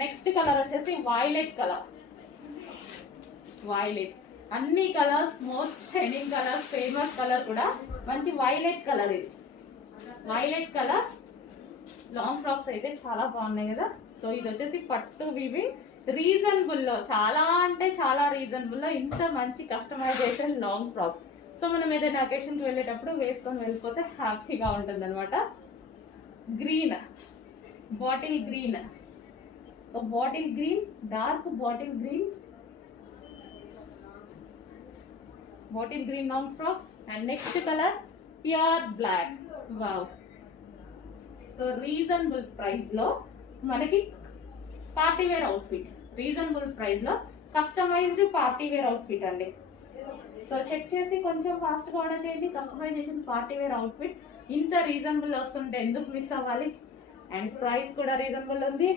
Next colour వచ్చేసి violet colour. Violet అన్ని colours most trending colour, famous colour కూడా మంచి వైలెట్ కలర్. ఇది వైలెట్ కలర్ లాంగ్ ఫ్రాక్స్ అయితే చాలా బాగున్నాయి కదా. సో ఇది వచ్చేసి పట్టు వివింగ్ రీజనబుల్ లో, చాలా అంటే చాలా రీజనబుల్ లో ఇంత మంచి కస్టమైజేషన్ లాంగ్ ఫ్రాక్. సో మనం ఏదైనా అకేషన్కి వెళ్ళేటప్పుడు వేసుకొని వెళ్ళిపోతే హ్యాపీగా ఉంటుంది అనమాట. Green, bottle green. So bottle green, dark bottle green, bottle green long frock. And next colour pure black. Wow. So reasonable price లో మనకి party wear outfit, reasonable price లో కస్టమైజ్డ్ పార్టీ వేర్ అవుట్ఫిట్ అండి. So check చేసి కొంచెం fast గా order చేయండి. Customisation party wear outfit ఇంత reasonable వస్తుంటే ఎందుకు మిస్ అవ్వాలి? అండ్ ప్రైస్ కూడా రీజనబుల్ ఉంది.